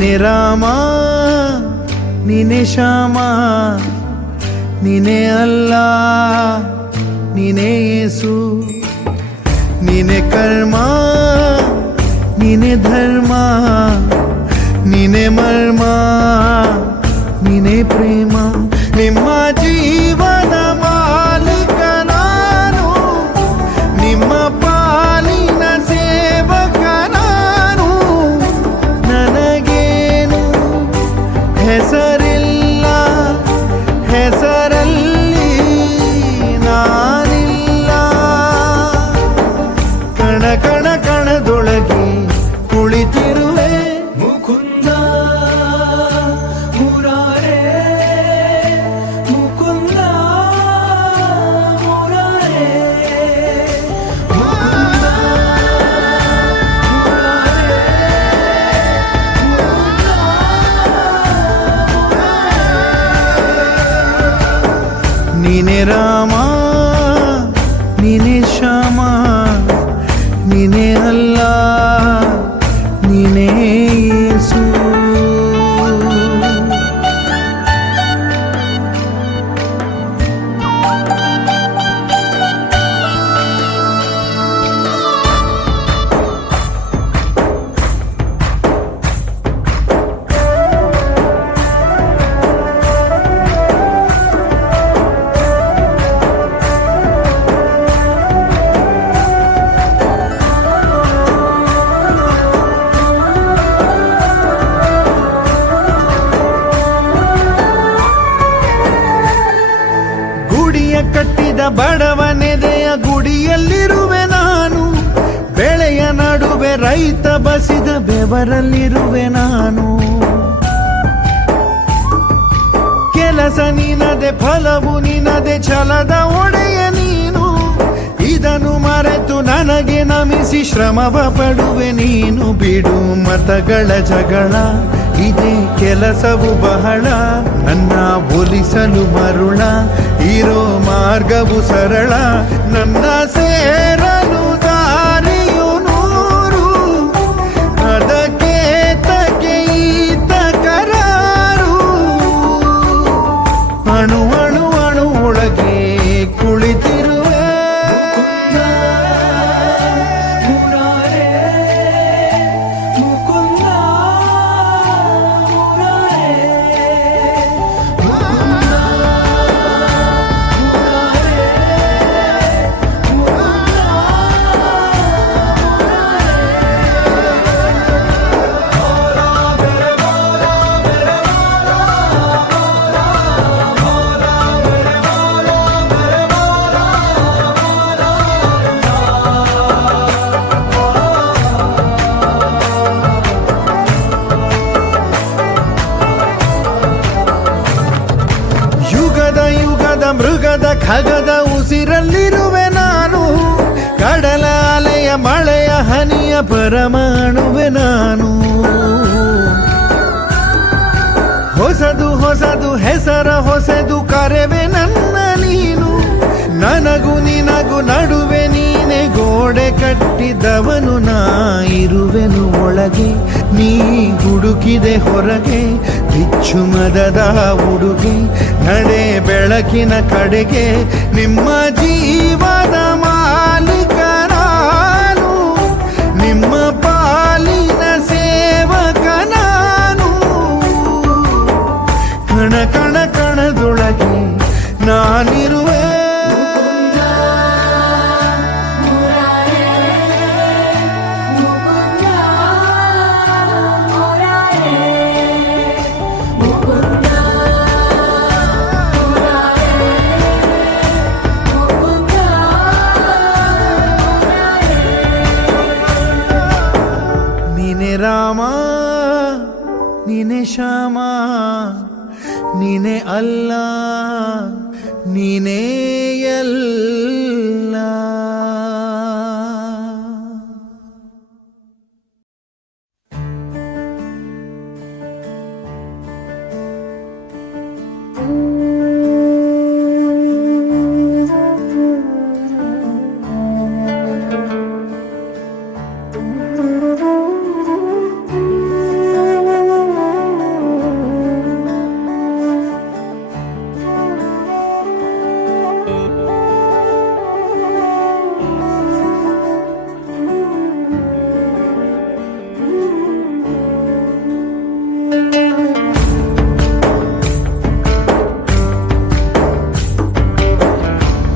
ನೀನೆ ರಾಮ ನೀನೆ ಶ್ಯಾಮ ನೀನೆ ಅಲ್ಲ ನೀನೆ ಯೇಸು ನೀನೆ ಕರ್ಮ ನೀನೆ ಧರ್ಮ ನೀನೆ ಮರ್ಮ ನೀನೆ ಪ್ರೇಮ ನಿಮ್ಮ ಜೀವನ ಮಾಲೀಕ ನಾನು ನಿಮ್ಮ ಪಾಲಿನ ಸೇವಕ ನಾನು ನನಗೇನು ಹೆಸರಿಲ್ಲ ಹೆಸರಲ್ಲಿ ನಾನಿಲ್ಲ ಕಣ ಕಣ ಕಣದೊಳಗೆ ಕುಳಿತಿರುವೆ ಮುಕುಂದ ಮುರಾರೇ ಮುಕುಂದ ಮುರಾರೇ ಮುಕುಂದ ನೀನೆ ರಾಮ ನೀನೆ ಶ್ಯಾಮ ನೀನೆ ಅಲ್ಲ ನೀನೇ ಯೇಸು ಗುಡಿಯ ಕಟ್ಟಿದ ಬಡವನೆದೆಯ ಗುಡಿಯಲ್ಲಿರುವೆ ನಾನು ಬೆಳೆಯ ನಡುವೆ ರೈತ ಬಸಿದ ಬೆವರಲ್ಲಿರುವೆ ನಾನು ಕೆಲಸ ನಿನದೆ ಫಲವು ನಿನದೆ ಛಲದ ಒಡೆಯ ನೀನು ಇದನ್ನು ಮರೆತು ನನಗೆ ನಮಿಸಿ ಶ್ರಮವ ಪಡುವೆ ನೀನು ಬಿಡು ಮತಗಳ ಜಗಳ ಇದೇ ಕೆಲಸವು ಬಹಳ ನನ್ನ ಒಲಿಸಲು ಮರುಳ ಇರೋ ಮಾರ್ಗವು ಸರಳ ನನ್ನ ಸೇರಲು ದಾರಿಯು ನೂರು ಅದಕ್ಕೆ ತಕ್ಕೆ ಈತ ಕರಾರು ಅಣು ಅಣು ಅಣು ಒಳಗೆ ಕುಳಿತಿರುವೆ ಯುಗದ ಯುಗದ ಮೃಗದ ಖಗದ ಉಸಿರಲ್ಲಿರುವೆ ನಾನು ಕಡಲ ಅಲೆಯ ಮಳೆಯ ಹನಿಯ ಪರಮಾಣುವೆ ನಾನು ಹೊಸದು ಹೊಸದು ಹೆಸರ ಹೊಸದು ಕರೆವೆ ನನ್ನ ನೀನು ನನಗೂ ನಿನಗೂ ನಡುವೆ ನೀನೆ ಗೋಡೆ ಕಟ್ಟಿದವನು ನಾ ಇರುವೆನು ಒಳಗೆ ನೀ ಹುಡುಕಿದೆ ಹೊರಗೆ ಬಿಚ್ಚು ಮದದ ಉಡುಗೆ ನಡೆ ಬೆಳಕಿನ ಕಡೆಗೆ ನಿಮ್ಮ ಜೀವದ ಮಾಲೀಕ ನಾನು ನಿಮ್ಮ ಪಾಲಿನ ಸೇವಕ ನಾನು ಕಣ ಕಣ ಕಣದೊಳಗೆ ನಾನಿರುವೆ ನೀನೆ ರಾಮ ನೀನೆ ಶ್ಯಾಮ ನೀನೆ ಅಲ್ಲ ನೀನೇ ಎಲ್ಲ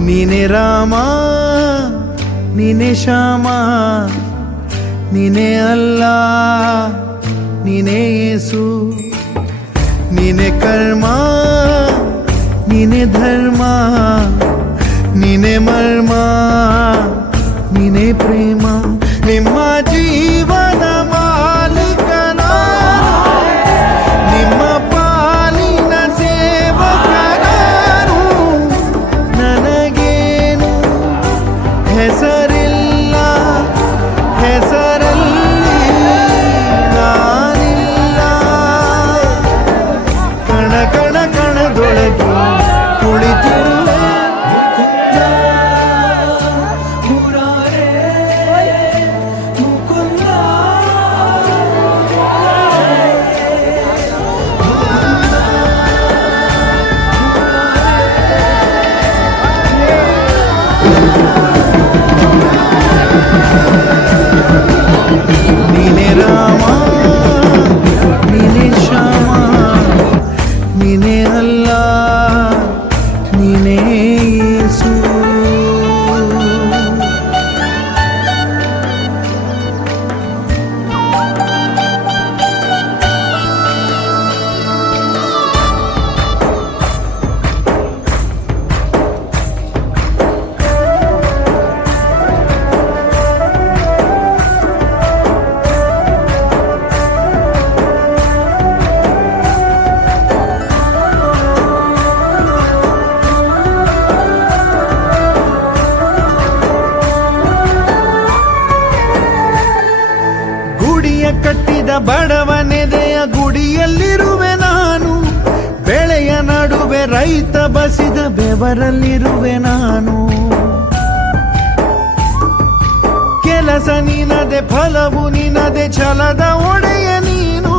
ನೀನೆ ರಾಮ ನೀನೆ ಶ್ಯಾಮ ನೀನೆ ಅಲ್ಲ ನೀನೆ ಯೇಸು ನೀನೆ ಕರ್ಮ ನೀನೆ ಧರ್ಮ ನೀನೆ ಮರ್ಮ ನೀನೆ ಪ್ರೇಮ ನಿಮ್ಮ ಜೀವನ ಮಾಲೀಕ ನಾನು, ನಿಮ್ಮ ಪಾಲಿನ ಸೇವಕ ನಾನು. ನನಗೇನು ಹೆಸರಿಲ್ಲ, ಹೆಸರಲ್ಲಿ ನಾನಿಲ್ಲ. ಕಣ ಕಣ ಕಣದೊಳಗೆ ಕುಳಿತಿರುವೆ ನೀನೆ ರಾಮ ನೀನೆ ಶ್ಯಾಮ ನೀನೆ ಅಲ್ಲ ನೀನೆ ಯೇಸು. ಗುಡಿಯ ಕಟ್ಟಿದ ಬಡವನೆದೆಯ ಗುಡಿಯಲ್ಲಿರುವೆ ನಾನು, ಬೆಳೆಯ ನಡುವೆ ರೈತ ಬಸಿದ ಬೆವರಲ್ಲಿರುವೆ ನಾನು. ಕೆಲಸ ನಿನದೆ ಫಲವು ನಿನದೆ ಛಲದ ಒಡೆಯ ನೀನು,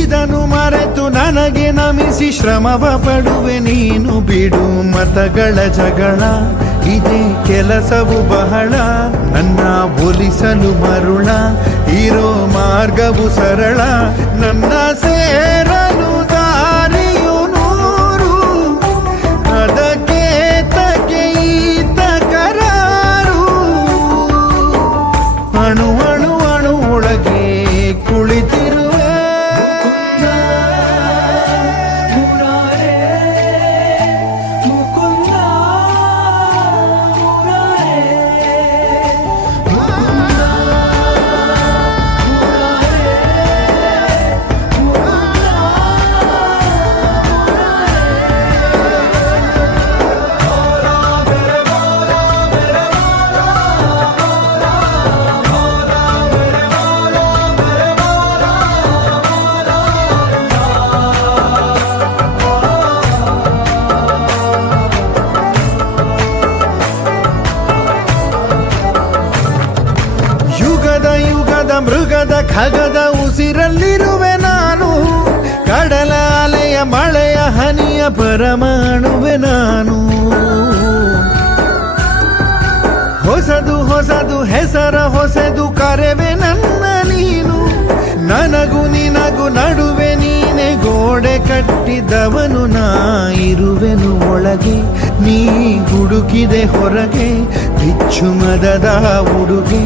ಇದನ್ನು ಮರೆತು ನನಗೆ ನಮಿಸಿ ಶ್ರಮವ ಪಡುವೆ ನೀನು. ಬಿಡು ಮತಗಳ ಜಗಳ ಇದೇ ಕೆಲಸವು ಬಹಳ, ನನ್ನ ಒಲಿಸಲು ಮರುಳ ಇರೋ ಮಾರ್ಗವು ಸರಳ. ನನ್ನ ಸೇರಲು ದಾರಿಯು ನೂರು, ಅದಕ್ಕೆ ತಗೆ ಈತ ಕರಾರು. ಅಣು ಅಣು ಅಣು ಒಳಗೆ ಕುಳಿತಿರುವೆ ಮೃಗದ ಖಗದ ಉಸಿರಲ್ಲಿರುವೆ ನಾನು, ಕಡಲ ಅಲೆಯ ಮಳೆಯ ಹನಿಯ ಪರಮಾಣುವೆ ನಾನು. ಹೊಸದು ಹೊಸದು ಹೆಸರ ಹೊಸದು ಕರೆವೆ ನನ್ನ ನೀನು, ನನಗೂ ನಿನಗೂ ನಡುವೆ ನೀನೆ ಗೋಡೆ ಕಟ್ಟಿದವನು. ನಾ ಇರುವೆನು ಒಳಗೆ ನೀ ಹುಡುಕಿದೆ ಹೊರಗೆ, ಬಿಚ್ಚು ಮದದ ಉಡುಗೆ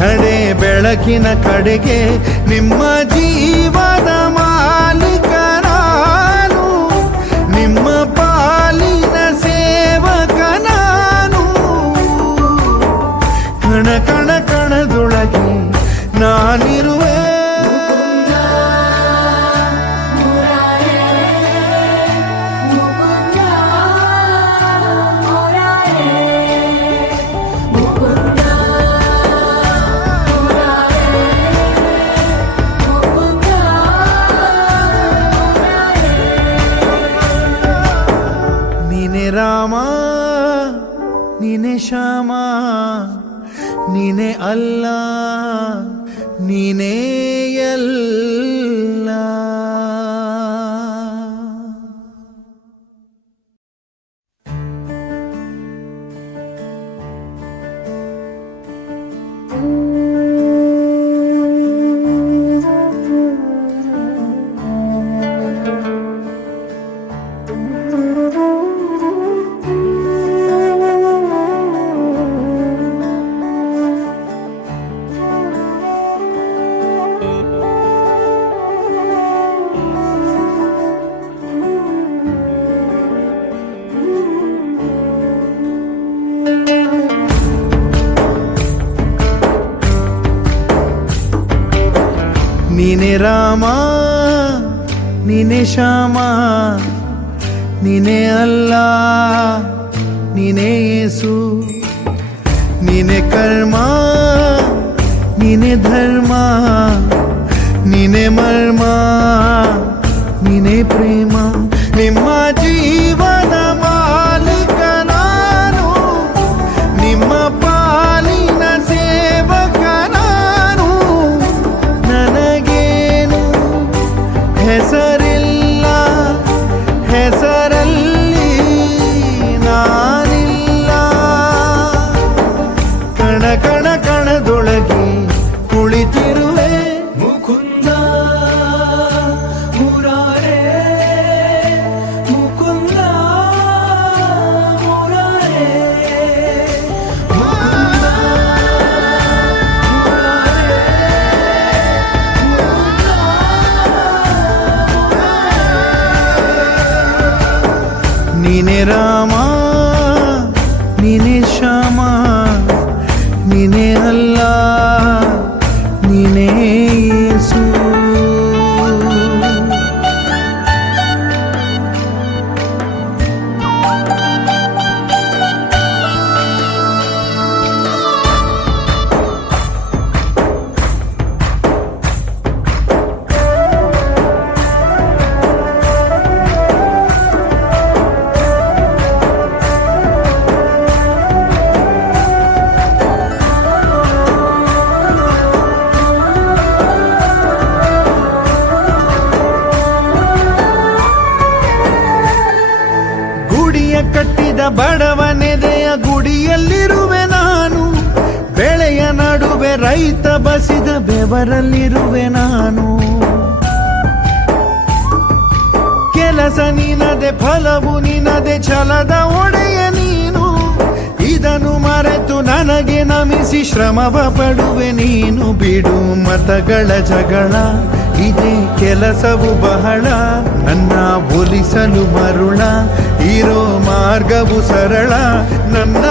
ನಡೆ ಬೆಳಕಿನ ಕಡೆಗೆ. ನಿಮ್ಮ ಜೀವದ ಮಾಲೀಕ ನಾನು, ನಿಮ್ಮ ಪಾಲಿನ ಸೇವಕ ನಾನು. ಕಣ ಕಣ ಕಣದೊಳಗೆ ನಾನಿರುವೆ ರಾಮ ನೀನೆ ಶ್ಯಾಮ ನೀನೆ ಅಲ್ಲ ನೀನೇ ಎಲ್ಲ. ರಾಮ ನೀನೆ ಶ್ಯಾಮ ನೀನೆ ಅಲ್ಲ ನೀನೆ ಯೇಸು ನೀನೆ ಕರ್ಮ ನೀನೆ ಧರ್ಮ ನೀನೆ ಮರ್ಮ ನೀನೆ ಪ್ರೇಮ ನಿಮ್ಮ ಜೀವನ ಮಾಲೀಕ ನಾನು ನಿಮ್ಮ ಪಾಲಿನ ಸೇವಕ ನಾನು ನನಗೇನು ಹೆಸರಿಲ್ಲ ಹೆಸರಲ್ಲಿ ನಾನಿಲ್ಲ ಕಣ ಕಣ ಕಣದೊಳಗೆ ಕುಳಿತಿರುವೆ ಮುಕುಂದ ಮುರಾರೇ ಮುಕುಂದ ಮುರಾರೇ ಮುಕುಂದ ನೀನೆ ರಾಮ ನೀನೆ ಶ್ಯಾಮ ನೀನೆ ಅಲ್ಲ ನೀನೇ ಯೇಸು ಗುಡಿಯ ಕಟ್ಟಿದ ಬಡವನೆದೆಯ ಗುಡಿಯಲ್ಲಿರುವೆ ನಾನು ಬೆಳೆಯ ನಡುವೆ ರೈತ ಬಸಿದ ಬೆವರಲ್ಲಿರುವೆ ನಾನು ಕೆಲಸ ನಿನದೆ ಫಲವು ನಿನದೆ ಛಲದ ಒಡೆಯ ನೀನು ಇದನ್ನು ಮರೆತು ನನಗೆ ನಮಿಸಿ ಶ್ರಮವ ಪಡುವೆ ನೀನು ಬಿಡು ಮತಗಳ ಜಗಳ ಇದೇ ಕೆಲಸವು ಬಹಳ ನನ್ನ ಒಲಿಸಲು ಮರುಳ ಇರೋ ಮಾರ್ಗವು ಸರಳ ನನ್ನ